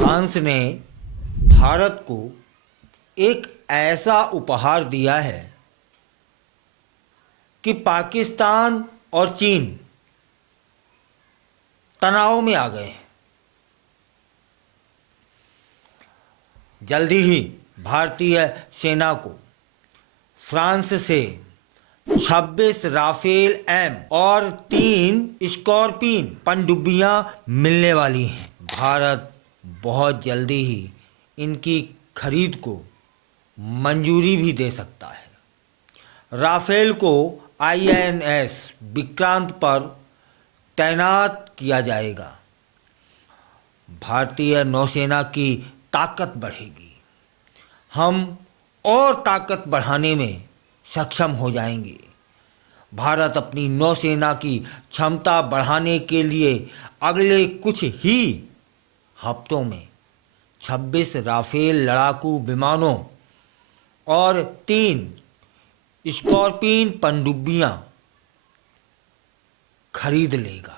France ने भारत को एक ऐसा उपहार दिया है कि पाकिस्तान और चीन तनाव में आ गए हैं। जल्दी ही भारतीय सेना को फ्रांस से 26 राफेल एम और 3 स्कॉर्पियन पनडुब्बियां मिलने वाली हैं। भारत बहुत जल्दी ही इनकी खरीद को मंजूरी भी दे सकता है। राफेल को INS विक्रांत पर तैनात किया जाएगा। भारतीय नौसेना की ताकत बढ़ेगी। हम और ताकत बढ़ाने में सक्षम हो जाएंगे। भारत अपनी नौसेना की क्षमता बढ़ाने के लिए अगले कुछ ही हफ्तों में 26 राफेल लड़ाकू विमानों और 3 स्कॉर्पियन पनडुब्बियां खरीद लेगा।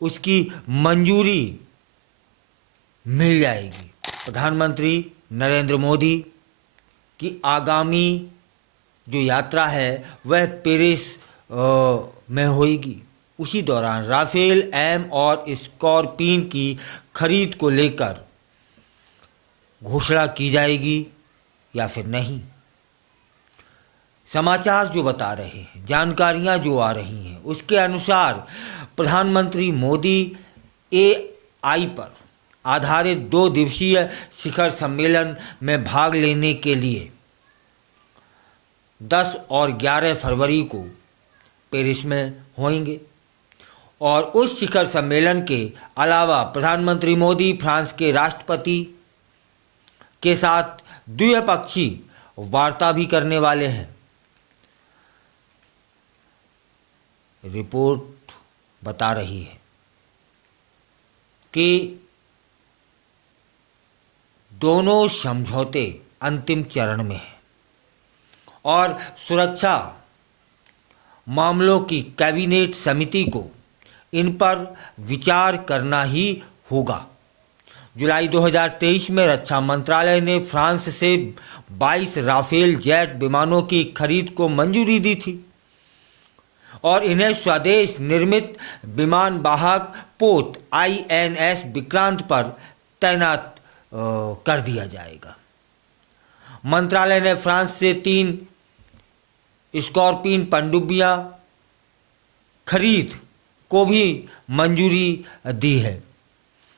उसकी मंजूरी मिल जाएगी। प्रधानमंत्री नरेंद्र मोदी की आगामी जो यात्रा है वह पेरिस में होगी। उसी दौरान राफेल एम और स्कॉर्पियन की खरीद को लेकर घोषणा की जाएगी या फिर नहीं। समाचार जो बता रहे हैं, जानकारियां जो आ रही हैं, उसके अनुसार प्रधानमंत्री मोदी AI पर आधारित 2 दिवसीय शिखर सम्मेलन में भाग लेने के लिए 10 और 11 फरवरी को पेरिस में होंगे। और उस शिखर सम्मेलन के अलावा प्रधानमंत्री मोदी फ्रांस के राष्ट्रपति के साथ द्विपक्षीय वार्ता भी करने वाले हैं। रिपोर्ट बता रही है कि दोनों समझौते अंतिम चरण में हैं और सुरक्षा मामलों की कैबिनेट समिति को इन पर विचार करना ही होगा। जुलाई 2023 में रक्षा मंत्रालय ने फ्रांस से 22 राफेल जेट विमानों की खरीद को मंजूरी दी थी और इन्हें स्वदेश निर्मित विमान वाहक पोत INS विक्रांत पर तैनात कर दिया जाएगा। मंत्रालय ने फ्रांस से 3 स्कॉर्पियन पनडुब्बियां खरीद को भी मंजूरी दी है।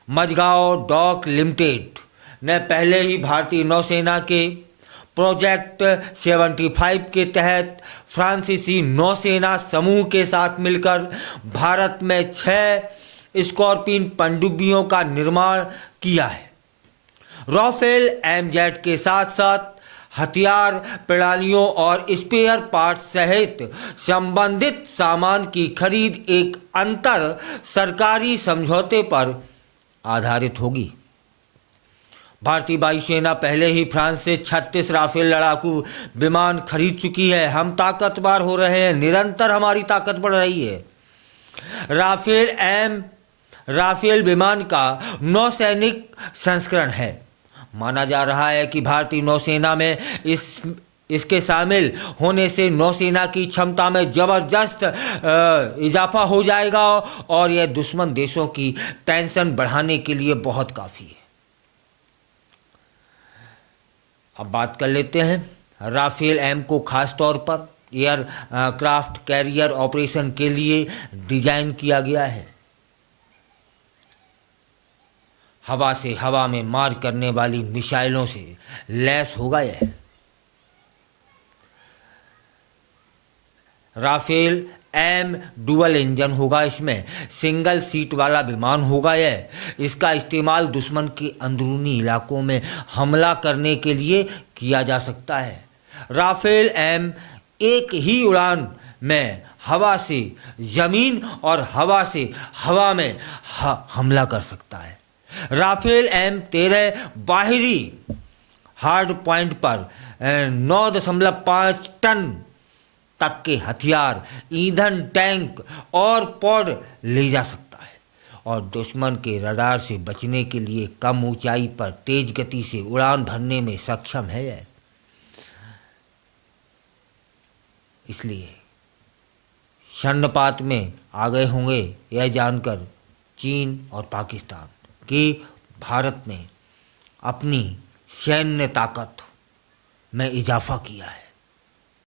मझगांव डॉक लिमिटेड ने पहले ही भारतीय नौसेना के प्रोजेक्ट 75 के तहत फ्रांसीसी नौसेना समूह के साथ मिलकर भारत में 6 स्कॉर्पियन पनडुब्बियों का निर्माण किया है। राफेल एम जेट के साथ साथ हथियार प्रणालियों और स्पेयर पार्ट सहित संबंधित सामान की खरीद एक अंतर सरकारी समझौते पर आधारित होगी। भारतीय वायुसेना पहले ही फ्रांस से 36 राफेल लड़ाकू विमान खरीद चुकी है। हम ताकतवर हो रहे हैं, निरंतर हमारी ताकत बढ़ रही है। राफेल विमान का नौसैनिक संस्करण है। माना जा रहा है कि भारतीय नौसेना में इसके शामिल होने से नौसेना की क्षमता में जबरदस्त इजाफा हो जाएगा और यह दुश्मन देशों की टेंशन बढ़ाने के लिए बहुत काफ़ी है। अब बात कर लेते हैं राफेल एम को खास तौर पर एयर क्राफ्ट कैरियर ऑपरेशन के लिए डिजाइन किया गया है। हवा से हवा में मार करने वाली मिसाइलों से लैस होगा यह। राफेल एम डुअल इंजन होगा, इसमें सिंगल सीट वाला विमान होगा यह। इसका इस्तेमाल दुश्मन के अंदरूनी इलाकों में हमला करने के लिए किया जा सकता है। राफेल एम एक ही उड़ान में हवा से जमीन और हवा से हवा में हमला कर सकता है। राफेल M13 बाहरी हार्ड पॉइंट पर 9.5 टन तक के हथियार, ईंधन, टैंक और पौड ले जा सकता है और दुश्मन के रडार से बचने के लिए कम ऊंचाई पर तेज गति से उड़ान भरने में सक्षम है। इसलिए शरणपात में आ गए होंगे यह जानकर चीन और पाकिस्तान कि भारत ने अपनी सैन्य ताकत में इजाफा किया है।